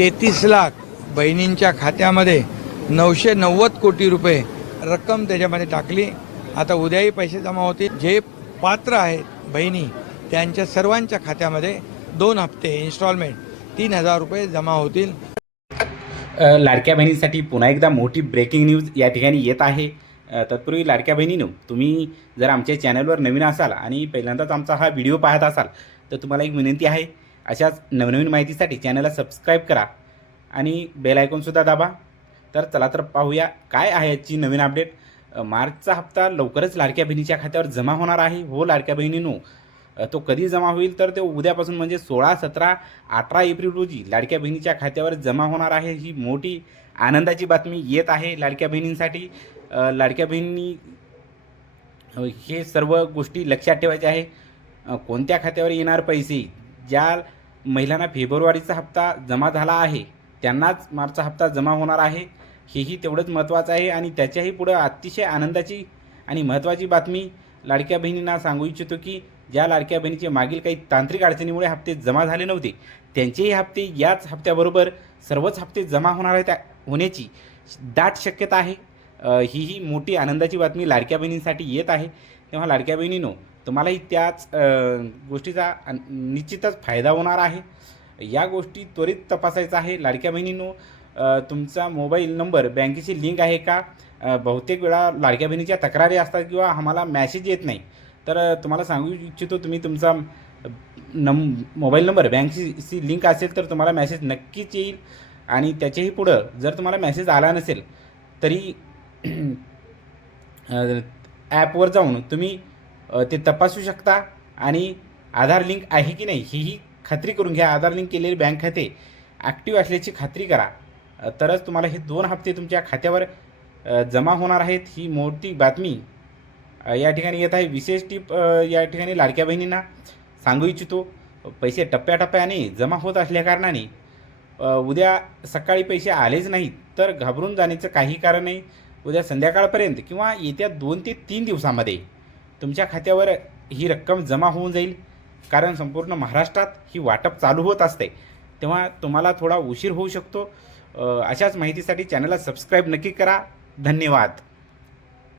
33 लाख बहिणींच्या खात्यामध्ये 990 कोटी रुपये रक्कम त्याच्यामध्ये टाकली। आता उद्याही पैसे जमा होतील। जे पात्र आहेत बहिणी त्यांच्या सर्वांच्या खात्यामध्ये 2 हप्ते इन्स्टॉलमेंट 3000 रुपये जमा होतील। लाडक्या बहिणींसाठी पुन्हा एकदा मोठी ब्रेकिंग न्यूज या ठिकाणी येत आहे। तत्पूर्वी लाडक्या बहिणींनो, तुम्ही जर आमच्या चॅनलवर नवीन असाल आणि पहिल्यांदाच आमचा हा व्हिडिओ पाहत असाल तर तुम्हाला एक विनंती आहे, अशाच नवनवीन माहितीसाठी चॅनलला सबस्क्राईब करा आणि बेल आयकॉनसुद्धा दाबा। तर चला तर पाहूया काय आहे याची नवीन अपडेट। मार्चचा हप्ता लवकरच लाडक्या बहिणीच्या खात्यावर जमा होणार आहे। हो लाडक्या बहिणींनो, तो कधी जमा होईल तर ते उद्यापासून म्हणजे 16, 17, 18 एप्रिल रोजी लाडक्या बहिणीच्या खात्यावर जमा होणार आहे। ही मोठी आनंदाची बातमी येत आहे लाडक्या बहिणींसाठी। लाडक्या बहिणी हे सर्व गोष्टी लक्षात ठेवायच्या आहे। कोणत्या खात्यावर येणार पैसे, ज्या महिलांना फेब्रुवारीचा हप्ता जमा झाला आहे त्यांनाच मार्चचा हप्ता जमा होणार आहे, हेही तेवढंच महत्त्वाचं आहे। आणि त्याच्याही पुढे अतिशय आनंदाची आणि महत्त्वाची बातमी लाडक्या बहिणींना सांगू इच्छितो की ज्या लाडक्या बहिणीचे मागील काही तांत्रिक अडचणीमुळे हप्ते जमा झाले नव्हते त्यांचेही हप्ते याच हप्त्याबरोबर सर्वच हप्ते जमा होणार आहेत होण्याची दाट शक्यता आहे। ही मोठी आनंदाची बातमी लाडक्या बहिणींसाठी येत आहे। तेव्हा लाडक्या बहिणींनो, तुम्हालाही त्याच गोष्टीचा निश्चितच फायदा होणार आहे। या गोष्टी त्वरित तपासायचा आहे लाडक्या बहिणींनो। तुमचा मोबाईल नंबर बँकेशी लिंक आहे का? बहुतेक वेळा लाडक्या बहिणीच्या तक्रारी असतात किंवा आम्हाला मॅसेज येत नाही, तर तुम्हाला सांगू इच्छितो तुम्ही तुमचा मोबाईल नंबर बँकेशी लिंक असेल तर तुम्हाला मेसेज नक्कीच येईल। आणि त्याच्याही पुढं जर तुम्हाला मेसेज आला नसेल तरी ॲपवर जाऊन तुम्ही ते तपासू शकता आणि आधार लिंक आहे की नाही ही खात्री करून घ्या। आधार लिंक केलेले बँक खाते ॲक्टिव्ह असल्याची खात्री करा, तरच तुम्हाला हे 2 हप्ते तुमच्या खात्यावर जमा होणार आहेत। ही मोठी बातमी या ठिकाणी येत आहे। विशेष टिप या ठिकाणी लाडक्या बहिणींना सांगू इच्छितो, पैसे टप्प्याटप्प्याने जमा होत असल्याकारणाने उद्या सकाळी पैसे आलेच नाहीत तर घाबरून जाण्याचं काही कारण नाही। उद्या संध्याकाळपर्यंत किंवा येत्या 2 ते 3 दिवसामध्ये तुमच्या खात्यावर ही रक्कम जमा होऊन जाईल, कारण संपूर्ण महाराष्ट्रात ही वाटप चालू होत असते। तेव्हा तुम्हाला थोडा उशीर होऊ शकतो। अशाच माहितीसाठी चॅनलला सबस्क्राईब नक्की करा। धन्यवाद।